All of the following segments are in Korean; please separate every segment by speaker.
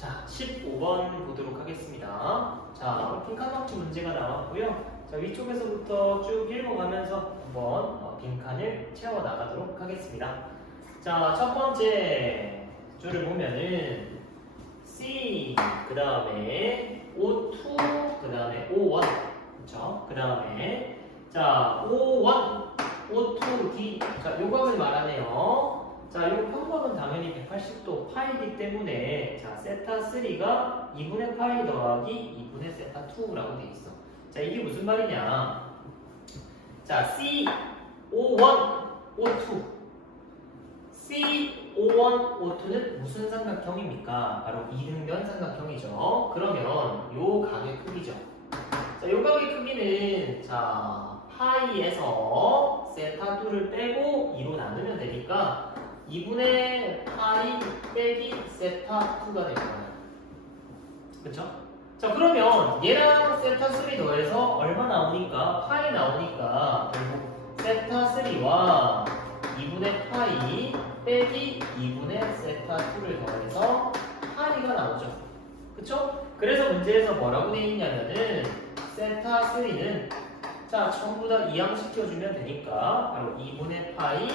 Speaker 1: 자, 15번 보도록 하겠습니다. 자, 빈칸넣기 문제가 나왔고요. 자, 위쪽에서부터 쭉 읽어가면서 한번 어, 빈칸을 채워 나가도록 하겠습니다. 자, 첫 번째 줄을 보면은 C, 그 다음에 O2, 그 다음에 O1, 그쵸? 그 다음에 자, O1, O2, D. 자, 요각을 말하네요. 자, 요 평각은 당연히 180도 파이기 때문에 자, 세타 3가 2분의 파이 더하기 2분의 세타 2라고 돼 있어. 자, 이게 무슨 말이냐? 자, C, O1, O2. C, O1, O2는 무슨 삼각형입니까? 바로 이등변 삼각형이죠. 그러면 요 각의 크기죠. 자, 요 각의 크기는 자, 파이에서 세타 2를 빼고 2로 나누면 되니까 2분의 파이 빼기 세타 2가 됩니다. 그쵸? 자, 그러면 얘랑 세타 3 더해서 얼마 나오니까? 파이 나오니까 세타 3와 2분의 파이 빼기 2분의 세타 2를 더해서 파이가 나오죠. 그쵸? 그래서 문제에서 뭐라고 돼 있냐면은 세타 3는 자, 전부 다 이항시켜주면 되니까 바로 2분의 파이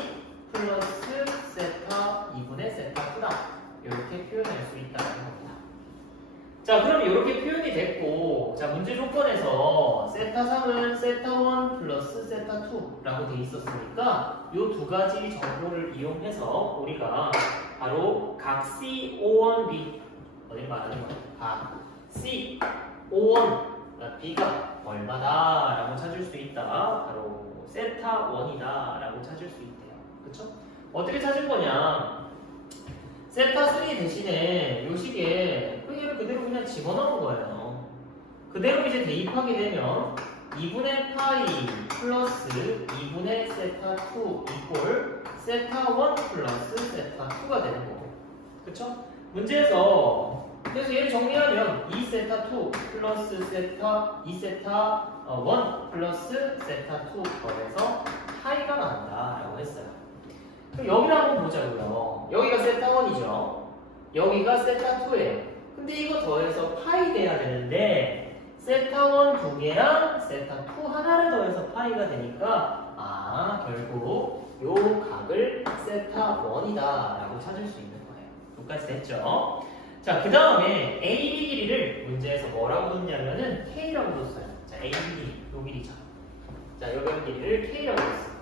Speaker 1: 플러스 세타 2분의 세타 2다. 이렇게 표현할 수 있다는 겁니다. 자, 그럼 이렇게 표현이 됐고, 자, 문제 조건에서 세타 3은 세타 1 플러스 세타 2라고 돼 있었으니까 이 두 가지 정보를 이용해서 우리가 바로 각 C, O1, B 어디 말하는 거야? 각 C, O1, B가 얼마다 라고 찾을 수 있다. 바로 세타 1이다 라고 찾을 수 있대 요. 그쵸? 어떻게 찾을 거냐? 세타 3 대신에 요 식에 크기를 그대로 그냥 집어넣은 거예요. 그대로 이제 대입하게 되면 2분의 파이 플러스 2분의 세타 2 이꼴 세타 1 플러스 세타 2가 되는 거고. 그쵸? 문제에서 그래서 얘를 정리하면 2 세타 2 플러스 세타 2 세타 1 플러스 세타 2 더해서 파이가 했어요. 여기를 한번 보자고요. 여기가 세타 1이죠. 여기가 세타 2예요. 근데 이거 더해서 파이 돼야 되는데 세타 1 두 개랑 세타 2 하나를 더해서 파이가 되니까 아 결국 요 각을 세타 1이다 라고 찾을 수 있는 거예요. 여기까지 됐죠? 자, 그 다음에 AB 길이를 문제에서 뭐라고 줬냐면은 K라고 줬어요. 자, AB 길이, 요 길이죠. 자, 요 길이를 K라고 줬어요.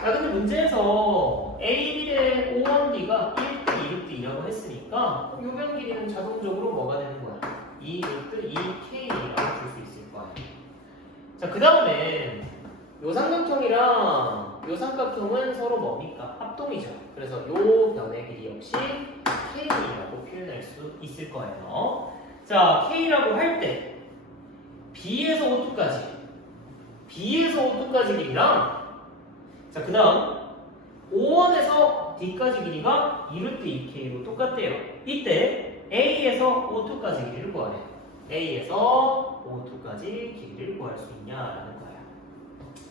Speaker 1: 자, 근데 문제에서 AB 대 O1D가 1대 2루트 2라고 했으니까 요변 길이는 자동적으로 뭐가 되는 거야? 2루트 2K라고 줄 수 있을 거야. 자, 그 다음에 요 삼각형이랑 요 삼각형은 서로 뭡니까? 합동이죠. 그래서 요 변의 길이 역시 K라고 표현할 수 있을 거예요. 자, K라고 할 때 B에서 O2까지 B에서 O2까지 길이랑 자, 그 다음 5원에서 D까지 길이가 2루트 2K로 똑같대요. 이때 A에서 O2까지 길이를 구하래. A에서 O2까지 길이를 구할 수 있냐라는 거야.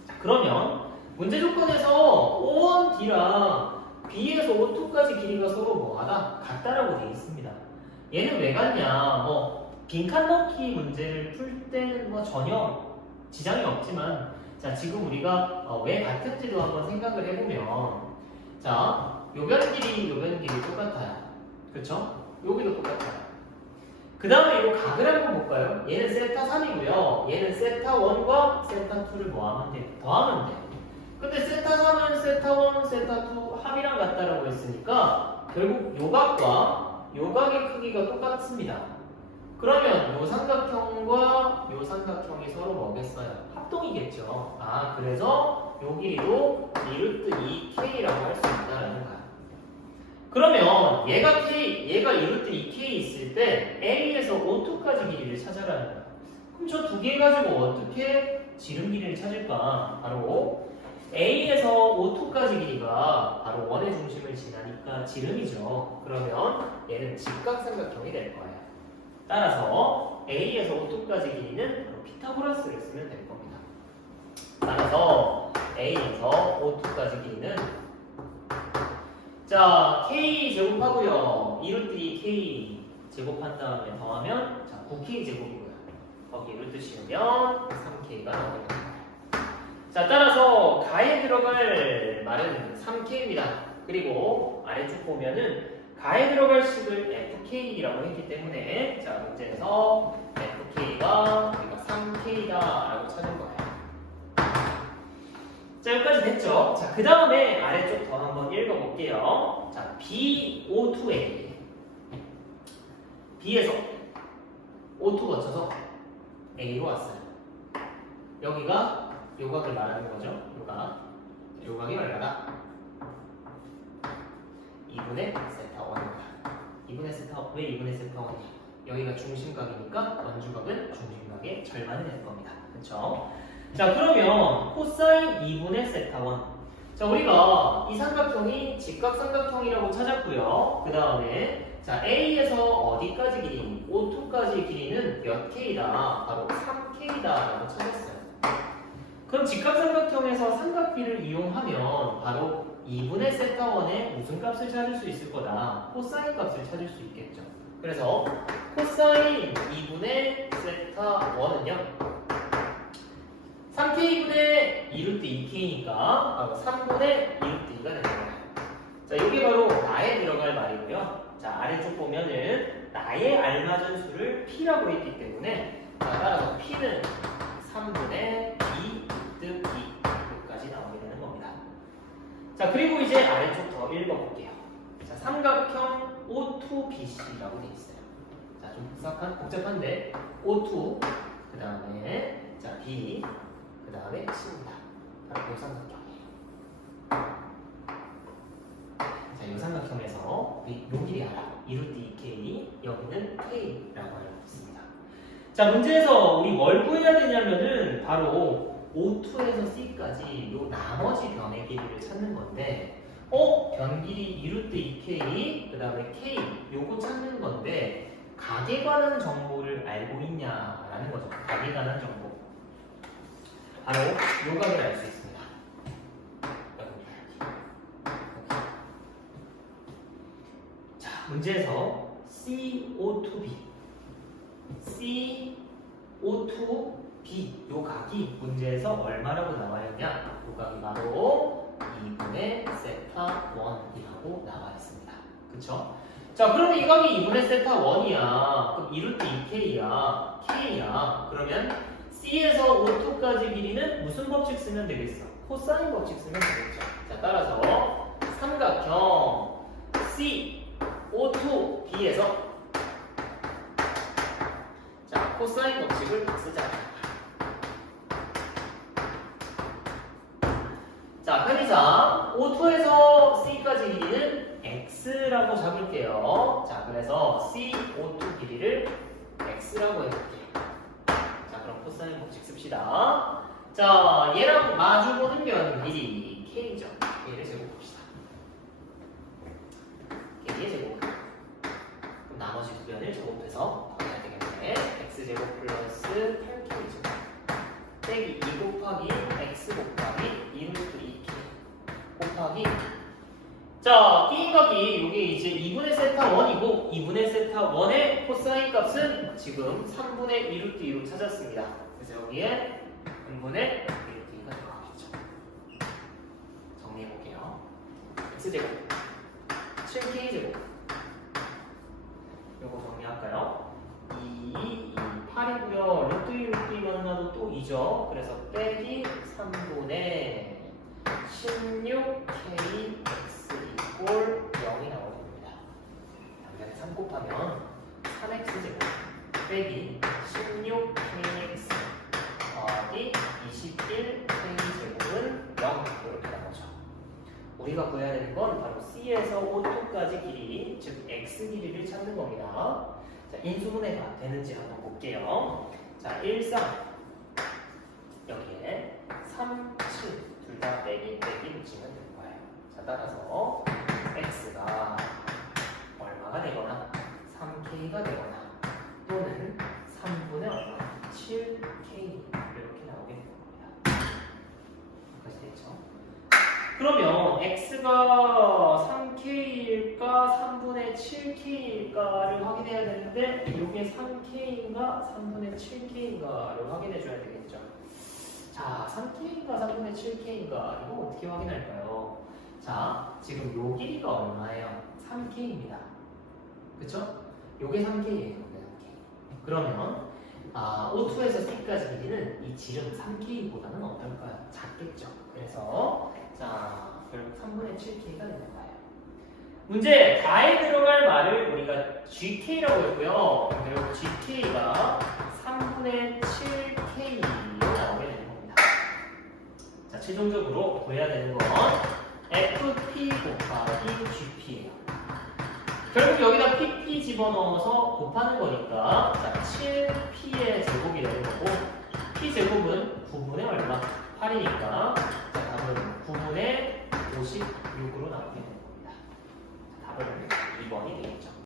Speaker 1: 자, 그러면 문제 조건에서 O1, D랑 B에서 O2까지 길이가 서로 뭐하다? 같다라고 되어 있습니다. 얘는 왜 같냐? 뭐 빈칸 넣기 문제를 풀 때는 뭐 전혀 지장이 없지만 자 지금 우리가 어, 왜 같은지도 한번 생각을 해보면 자 요변 길이 요변 길이 똑같아요. 그렇죠? 여기도 똑같아요. 그 다음에 이 각을 한번 볼까요? 얘는 세타 3이고요. 얘는 세타 1과 세타 2를 뭐하면 돼? 더하면 돼. 근데 세타 3은 세타 1, 세타 2 합이랑 같다라고 했으니까 결국 요각과 요각의 크기가 똑같습니다. 그러면 요 삼각형과 요 삼각형이 서로 뭐겠어요? 합동이겠죠. 아 그래서 요 길이도 2루트 2k라고 할 수 있다라는 거야. 그러면 얘가 k, 얘가 2루트 2k 있을 때 a에서 O2까지 길이를 찾아라는 거야. 그럼 저 두 개 가지고 어떻게 지름 길이를 찾을까? 바로 A에서 O2까지 길이가 바로 원의 중심을 지나니까 지름이죠. 그러면 얘는 직각삼각형이 될 거예요. 따라서 A에서 O2까지 길이는 바로 피타고라스를 쓰면 될 겁니다. 따라서 A에서 O2까지 길이는 자 K 제곱하고요. 2루트 2K 제곱한 다음에 더하면 자 9k 제곱이고요. 거기 루트 씌우면 3k가 나오게 됩니다. 자 따라서 가에 들어갈 말은 3k입니다. 그리고 아래쪽 보면은 가에 들어갈 식을 fk라고 했기 때문에 자 문제에서 fk가 우리가 3k다 라고 찾은 거예요. 자 여기까지 됐죠? 자 그 다음에 아래쪽 더 한번 읽어볼게요. 자 BO2A B에서 O2 거쳐서 A로 왔어요. 여기가 요각을 말하는 거죠. 요각. 요각이 얼마다? 2분의 세타 1입니다. 2분의 세타 왜 2분의 세타 1이냐? 여기가 중심각이니까 원주각은 중심각의 절반이 될 겁니다. 그렇죠? 자 그러면 코사인 2분의 세타 1. 자 우리가 이 삼각형이 직각삼각형이라고 찾았고요. 그 다음에 자 A에서 어디까지 길이? O2까지 길이는 몇 K다? 바로 3K다라고 찾았어요. 그럼 직각삼각형에서 삼각비를 이용하면 바로 2분의 세타1의 무슨 값을 찾을 수 있을 거다? 코사인 값을 찾을 수 있겠죠. 그래서 코사인 2분의 세타1은요. 3K분의 2루트 2K니까 바로 3분의 2루트 2가 되는 거예요. 자, 이게 바로 나에 들어갈 말이고요. 자, 아래쪽 보면은 나에 알맞은 수를 P라고 했기 때문에 자, 따라서 P는 3분의 2루트 2까지 나오게 되는 겁니다. 자, 그리고 이제 아래쪽 더 읽어볼게요. 자, 삼각형 O2BC라고 돼 있어요. 자, 좀 복잡한, 복잡한데 O2 그 다음에 자 B 그 다음에 C입니다. 바로 요 삼각형이에요. 자, 요 삼각형에서 길이 알아. 2루트 2K, 여기는 K라고 알고 있습니다. 자, 문제에서 우리 뭘 구해야 되냐면은 바로 O2에서 C까지 요 나머지 변의 길이를 찾는 건데 어? 변 길이 2루트 2K, 그 다음에 K 요거 찾는 건데 각에 관한 정보를 알고 있냐라는 거죠. 각에 관한 정보. 바로 요각을 알 수 있습니다. 자, 문제에서 CO2B, CO2B 요 각이 문제에서 얼마라고 나와 있냐? 요 각이 바로 2분의 세타 1이라고 나와 있습니다. 그쵸? 자, 그러면 이 각이 2분의 세타 1이야. 그럼 2루트 2K야. K야. 그러면 C에서 O2까지 길이는 무슨 법칙 쓰면 되겠어? 코사인 법칙 쓰면 되겠죠. CO2 길이를 X라고 해볼게요. 자, 그럼 코사인 법칙 씁시다. 자, 얘랑 마주보는 면이 K죠. 얘를 제곱합시다. K의 제곱. 그럼 나머지 두 면을 제곱해서 더해야 되겠네. X제곱 플러스 8K죠. 빼기 2 곱하기 X 곱하기 2루트 2K 곱하기 자, 끼인 각이 이게 이제 2분의 세타 1이고 2분의 세타 1의 코사인 값은 지금 3분의 2루트 2로 찾았습니다. 그래서 여기에 3분의 2루트 2가 들어가겠죠. 정리해 볼게요. x제곱 7k제곱 요거 정리할까요? 2, 2, 8이고요. 루트 2, 루트 2만 하나도 또 2죠. 그래서 빼기 3분의 16kx 이꼴 0이 나오게 됩니다. 당연히 3 곱하면 3x제곱 빼기 16kx 더하기 21k제곱은 0 이렇게 나오죠. 우리가 구해야 되는 건 바로 C에서 O2까지 길이, 즉 x 길이를 찾는 겁니다. 자, 인수분해가 되는지 한번 볼게요. 자, 1, 3 여기에 3, 7 둘 다 빼기 빼기 붙이면 되는 거예요. 자, 따라서 x가 얼마가 되거나 3k가 되거나 또는 3분의 얼마 7k 이렇게 나오게 겁니다. 여기까지 됐죠? 그러면 x가 3k일까 3분의 7k일까를 확인해 확인해야 되는데 이게 3K인가 3분의 7K인가를 확인해 줘야 되겠죠. 자, 3K인가 3분의 7K인가 이거 어떻게 확인할까요? 자, 지금 요 길이가 얼마예요? 3K입니다. 그쵸? 요게 3K예요. 요게 3K. 그러면 아, O2에서 C까지 길이는 이 지름 3K보다는 어떨까요? 작겠죠. 그래서 자, 결국 3분의 7K가 되는 거예요. 문제 다에 들어갈 말을 우리가 GK라고 했고요. 그리고 GK가 3분의 7K로 나오게 되는 겁니다. 자, 최종적으로 구해야 되는 건 FP 곱하기 GP예요. 결국 여기다 집어넣어서 곱하는 거니까 자, 7P의 제곱이 되는 거고 P 제곱은 9분의 얼마? 8이니까 자, 답은 9분의 56으로 나오게 됩니다. 답은 2번이 되겠죠.